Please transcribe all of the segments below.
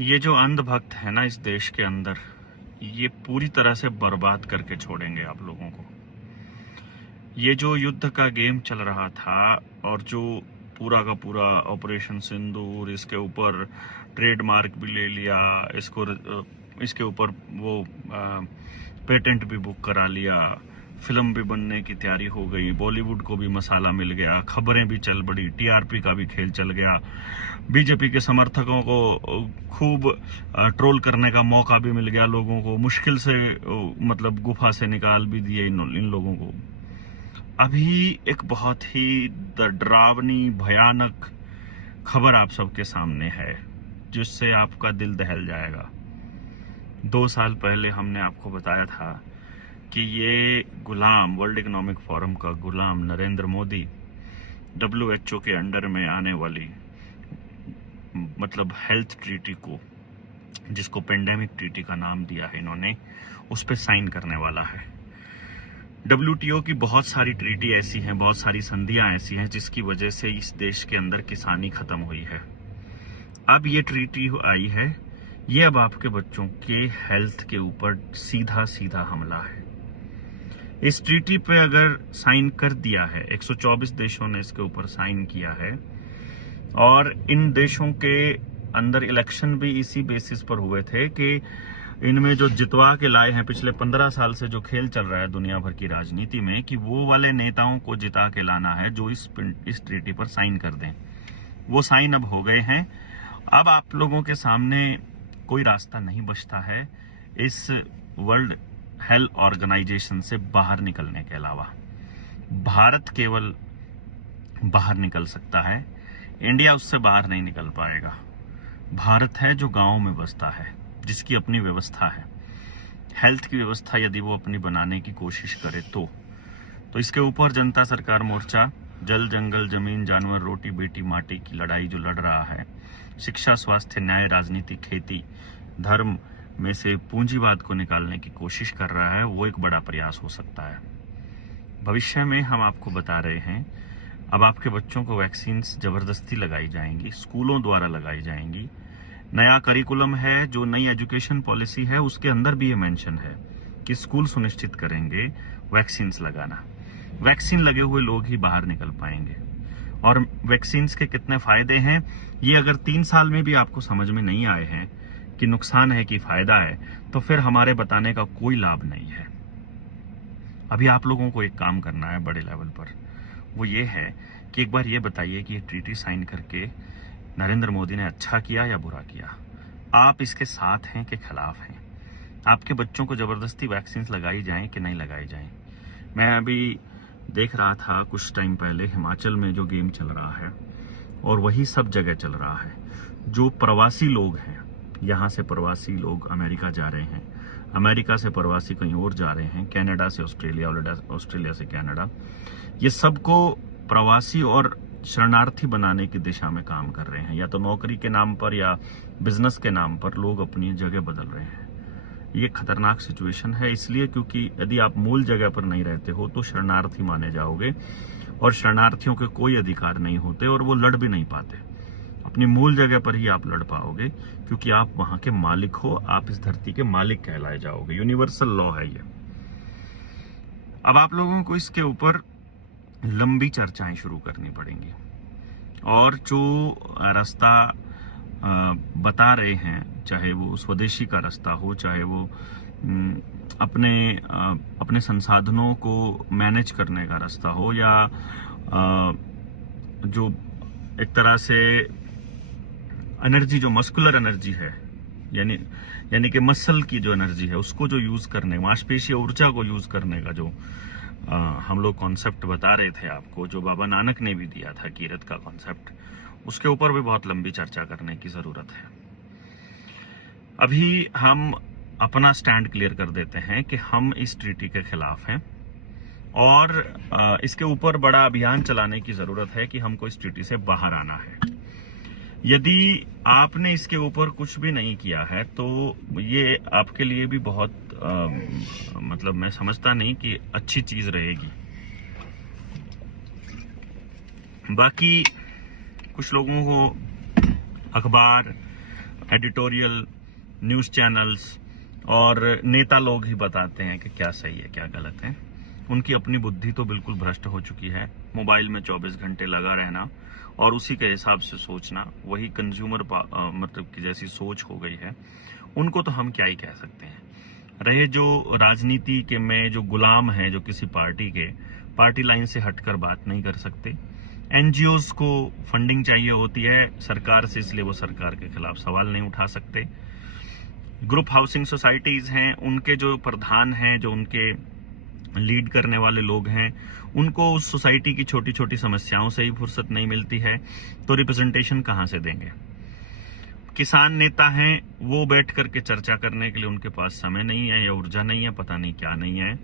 ये जो अंधभक्त है ना इस देश के अंदर, ये पूरी तरह से बर्बाद करके छोड़ेंगे आप लोगों को। ये जो युद्ध का गेम चल रहा था और जो पूरा का पूरा ऑपरेशन सिंदूर, इसके ऊपर ट्रेडमार्क भी ले लिया, इसके ऊपर वो पेटेंट भी बुक करा लिया, फिल्म भी बनने की तैयारी हो गई, बॉलीवुड को भी मसाला मिल गया, खबरें भी चल पड़ी, टीआरपी का भी खेल चल गया, बीजेपी के समर्थकों को खूब ट्रोल करने का मौका भी मिल गया, लोगों को मुश्किल से मतलब गुफा से निकाल भी दिए इन लोगों को। अभी एक बहुत ही डरावनी भयानक खबर आप सबके सामने है जिससे आपका दिल दहल जाएगा। 2 साल पहले हमने आपको बताया था कि ये गुलाम, वर्ल्ड इकोनॉमिक फोरम का गुलाम नरेंद्र मोदी WHO के अंडर में आने वाली मतलब हेल्थ ट्रीटी को, जिसको पेंडेमिक ट्रीटी का नाम दिया है इन्होंने, उस पर साइन करने वाला है। WTO की बहुत सारी ट्रीटी ऐसी हैं, बहुत सारी संधियां ऐसी हैं जिसकी वजह से इस देश के अंदर किसानी खत्म हुई है। अब ये ट्रीटी आई है, ये अब आपके बच्चों के हेल्थ के ऊपर सीधा सीधा हमला है। इस ट्रीटी पे अगर साइन कर दिया है, 124 देशों ने इसके ऊपर साइन किया है, और इन देशों के अंदर इलेक्शन भी इसी बेसिस पर हुए थे कि इनमें जो जितवा के लाए हैं, पिछले 15 साल से जो खेल चल रहा है दुनिया भर की राजनीति में, कि वो वाले नेताओं को जिता के लाना है जो इस ट्रीटी पर साइन कर दें। वो साइन अब हो गए हैं। अब आप लोगों के सामने कोई रास्ता नहीं बचता है इस वर्ल्ड हेल्थ ऑर्गेनाइजेशन से बाहर निकलने के अलावा। भारत केवल बाहर निकल सकता है, इंडिया उससे बाहर नहीं निकल पाएगा। भारत है जो गांवों में बसता है, जिसकी अपनी व्यवस्था है। हेल्थ की व्यवस्था यदि वो अपनी बनाने की कोशिश करे तो इसके ऊपर जनता सरकार मोर्चा जल जंगल जमीन जानवर रोटी बेटी माटी की लड़ाई जो लड़ रहा है, शिक्षा स्वास्थ्य न्याय राजनीति खेती धर्म में से पूंजीवाद को निकालने की कोशिश कर रहा है, वो एक बड़ा प्रयास हो सकता है। भविष्य में हम आपको बता रहे हैं, अब आपके बच्चों को वैक्सीन जबरदस्ती लगाई जाएंगी, स्कूलों द्वारा लगाई जाएंगी। नया करिकुलम है, जो नई एजुकेशन पॉलिसी है, उसके अंदर भी ये मेंशन है कि स्कूल सुनिश्चित करेंगे वैक्सीन लगाना। वैक्सीन लगे हुए लोग ही बाहर निकल पाएंगे। और वैक्सीन के कितने फायदे हैं, ये अगर 3 साल में भी आपको समझ में नहीं आए हैं कि नुकसान है कि फायदा है, तो फिर हमारे बताने का कोई लाभ नहीं है। अभी आप लोगों को एक काम करना है बड़े लेवल पर, वो ये है कि एक बार ये बताइए कि ये ट्रीटी साइन करके नरेंद्र मोदी ने अच्छा किया या बुरा किया। आप इसके साथ हैं कि खिलाफ हैं? आपके बच्चों को जबरदस्ती वैक्सीन लगाई जाएं कि नहीं लगाई जाएं? मैं अभी देख रहा था कुछ टाइम पहले हिमाचल में जो गेम चल रहा है, और वही सब जगह चल रहा है। जो प्रवासी लोग हैं, यहाँ से प्रवासी लोग अमेरिका जा रहे हैं, अमेरिका से प्रवासी कहीं और जा रहे हैं, कनाडा से ऑस्ट्रेलिया, ऑस्ट्रेलिया से कनाडा, ये सबको प्रवासी और शरणार्थी बनाने की दिशा में काम कर रहे हैं। या तो नौकरी के नाम पर या बिजनेस के नाम पर लोग अपनी जगह बदल रहे हैं। ये खतरनाक सिचुएशन है, इसलिए क्योंकि यदि आप मूल जगह पर नहीं रहते हो तो शरणार्थी माने जाओगे, और शरणार्थियों के कोई अधिकार नहीं होते और वो लड़ भी नहीं पाते। अपनी मूल जगह पर ही आप लड़ पाओगे, क्योंकि आप वहां के मालिक हो, आप इस धरती के मालिक कहलाए जाओगे। यूनिवर्सल लॉ है ये। अब आप लोगों को इसके ऊपर लंबी चर्चाएं शुरू करनी पड़ेंगी, और जो रास्ता बता रहे हैं, चाहे वो स्वदेशी का रास्ता हो, चाहे वो अपने संसाधनों को मैनेज करने का रास्ता हो, या जो एक तरह से एनर्जी, जो मस्कुलर एनर्जी है, यानी कि मसल की जो एनर्जी है, उसको जो यूज करने, मांसपेशीय ऊर्जा को यूज करने का जो हम लोग कॉन्सेप्ट बता रहे थे आपको, जो बाबा नानक ने भी दिया था, कीरत का कॉन्सेप्ट, उसके ऊपर भी बहुत लंबी चर्चा करने की जरूरत है। अभी हम अपना स्टैंड क्लियर कर देते हैं कि हम इस ट्रीटी के खिलाफ हैं, और इसके ऊपर बड़ा अभियान चलाने की जरूरत है कि हमको इस ट्रीटी से बाहर आना है। यदि आपने इसके ऊपर कुछ भी नहीं किया है तो ये आपके लिए भी बहुत मतलब मैं समझता नहीं कि अच्छी चीज रहेगी। बाकी कुछ लोगों को अखबार एडिटोरियल न्यूज़ चैनल्स और नेता लोग ही बताते हैं कि क्या सही है क्या गलत है। उनकी अपनी बुद्धि तो बिल्कुल भ्रष्ट हो चुकी है। मोबाइल में 24 घंटे लगा रहना और उसी के हिसाब से सोचना, वही कंज्यूमर मतलब की जैसी सोच हो गई है। उनको तो हम क्या ही कह सकते हैं। रहे जो राजनीति के में जो गुलाम हैं, जो किसी पार्टी के पार्टी लाइन से हटकर बात नहीं कर सकते। एनजीओज को फंडिंग चाहिए होती है सरकार से, इसलिए वो सरकार के खिलाफ सवाल नहीं उठा सकते। ग्रुप हाउसिंग सोसाइटीज हैं, उनके जो प्रधान हैं, जो उनके लीड करने वाले लोग हैं, उनको उस सोसाइटी की छोटी छोटी समस्याओं से ही फुर्सत नहीं मिलती है, तो रिप्रेजेंटेशन कहां से देंगे। किसान नेता हैं, वो बैठ करके चर्चा करने के लिए उनके पास समय नहीं है या ऊर्जा नहीं है, पता नहीं क्या नहीं है।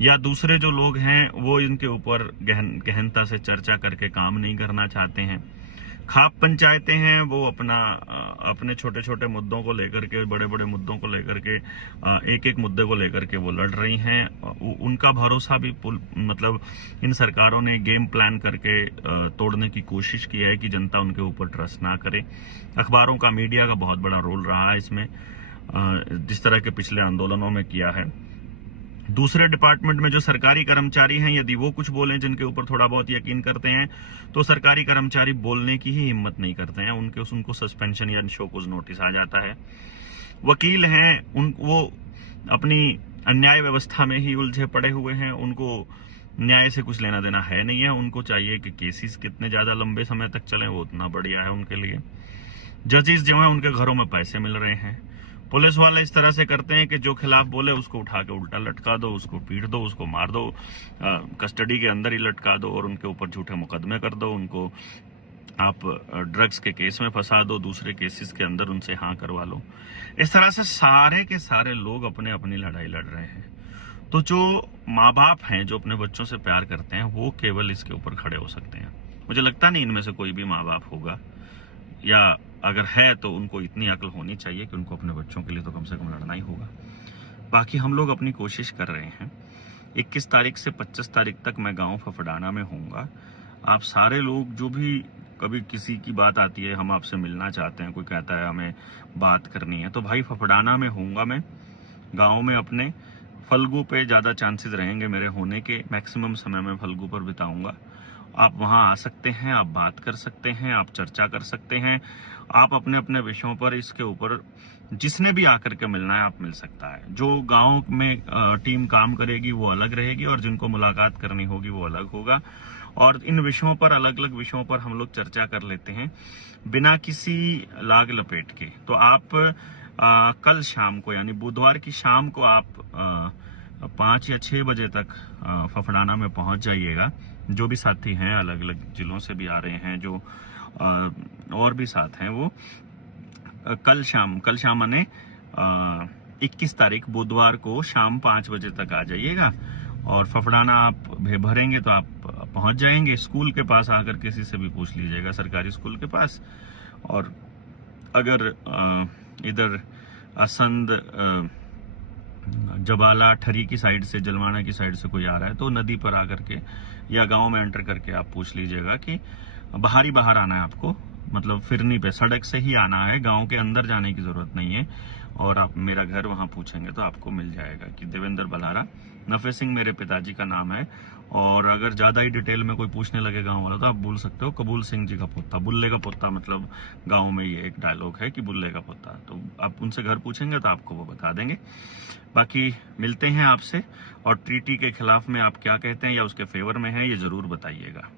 या दूसरे जो लोग हैं वो इनके ऊपर गहनता से चर्चा करके काम नहीं करना चाहते हैं। खाप पंचायतें हैं, वो अपने छोटे छोटे मुद्दों को लेकर के, बड़े बड़े मुद्दों को लेकर के, एक एक मुद्दे को लेकर के वो लड़ रही हैं। उनका भरोसा भी मतलब इन सरकारों ने गेम प्लान करके तोड़ने की कोशिश की है कि जनता उनके ऊपर ट्रस्ट ना करे। अखबारों का, मीडिया का बहुत बड़ा रोल रहा है इसमें, जिस तरह के पिछले आंदोलनों में किया है। दूसरे डिपार्टमेंट में जो सरकारी कर्मचारी हैं, यदि वो कुछ बोलें जिनके ऊपर थोड़ा बहुत यकीन करते हैं, तो सरकारी कर्मचारी बोलने की ही हिम्मत नहीं करते हैं। उनको सस्पेंशन या शोकॉज नोटिस आ जाता है। वकील हैं, वो अपनी अन्याय व्यवस्था में ही उलझे पड़े हुए हैं। उनको न्याय से कुछ लेना देना है नहीं है। उनको चाहिए कि केसेस कितने ज्यादा लंबे समय तक चले, वो उतना बढ़िया है उनके लिए। जजेस जो है, उनके घरों में पैसे मिल रहे हैं। पुलिस वाले इस तरह से करते हैं कि जो खिलाफ बोले उसको उठा के उल्टा लटका दो, उसको पीट दो, उसको मार दो, कस्टडी के अंदर ही लटका दो और उनके ऊपर झूठे मुकदमे कर दो। उनको आप ड्रग्स के केस में फंसा दो, दूसरे केसेस के अंदर उनसे हाँ करवा लो। इस तरह से सारे के सारे लोग अपने अपनी लड़ाई लड़ रहे हैं। तो जो माँ बाप हैं, जो अपने बच्चों से प्यार करते हैं, वो केवल इसके ऊपर खड़े हो सकते हैं। मुझे लगता नहीं इनमें से कोई भी माँ बाप होगा, या अगर है तो उनको इतनी अक्ल होनी चाहिए कि उनको अपने बच्चों के लिए तो कम से कम लड़ना ही होगा। बाकी हम लोग अपनी कोशिश कर रहे हैं। 21 तारीख से 25 तारीख तक मैं गांव फफड़ाना में होऊंगा। आप सारे लोग जो भी कभी किसी की बात आती है, हम आपसे मिलना चाहते हैं, कोई कहता है हमें बात करनी है, तो भाई फफड़ाना में होऊंगा मैं, गाँव में अपने। फल्गु पे ज्यादा चांसेस रहेंगे मेरे होने के, मैक्सिमम समय मैं फल्गु पर बिताऊंगा। आप वहां आ सकते हैं, आप बात कर सकते हैं, आप चर्चा कर सकते हैं, आप अपने अपने विषयों पर, इसके ऊपर जिसने भी आकर के मिलना है आप मिल सकता है। जो गांव में टीम काम करेगी वो अलग रहेगी और जिनको मुलाकात करनी होगी वो अलग होगा। और इन विषयों पर, अलग अलग विषयों पर हम लोग चर्चा कर लेते हैं बिना किसी लाग लपेट के। तो आप कल शाम को, यानी बुधवार की शाम को आप 5 या 6 बजे तक फफड़ाना में पहुंच जाइएगा। जो भी साथी हैं, अलग अलग जिलों से भी आ रहे हैं, जो और भी साथ हैं, वो कल शाम माने 21 तारीख बुधवार को शाम 5 बजे तक आ जाइएगा। और फफड़ाना आप भरेंगे तो आप पहुंच जाएंगे। स्कूल के पास आकर किसी से भी पूछ लीजिएगा, सरकारी स्कूल के पास। और अगर इधर असंद, जबाला, ठरी की साइड से, जलवाना की साइड से कोई आ रहा है तो नदी पर आकर के या गांव में एंटर करके आप पूछ लीजिएगा कि बाहर आना है आपको, मतलब फिरनी पे, सड़क से ही आना है, गांव के अंदर जाने की जरूरत नहीं है। और आप मेरा घर वहां पूछेंगे तो आपको मिल जाएगा कि देवेंद्र बलारा, नफे सिंह मेरे पिताजी का नाम है। और अगर ज्यादा ही डिटेल में कोई पूछने लगे गांव वाला तो आप बोल सकते हो कबूल सिंह जी का पोता, बुल्ले का पोता, मतलब गांव में ये एक डायलॉग है कि बुल्ले का पोता। तो आप उनसे घर पूछेंगे तो आपको वो बता देंगे। बाकी मिलते हैं आपसे, और ट्रीटी के खिलाफ में आप क्या कहते हैं या उसके फेवर में है, ये जरूर बताइएगा।